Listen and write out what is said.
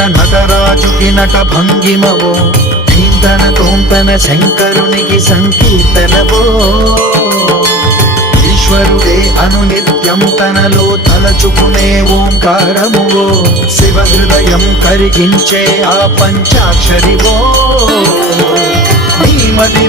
తన నటరాజుకి నట భంగిమవో, ధీంతన తోంతన శంకరునికి సంకీర్తనవో. ఈశ్వరుడే అనునిత్యం తనలో తలచుకునే ఓంకారమువో, శివ హృదయం కరిగించే ఆ పంచాక్షరివో. నీ మది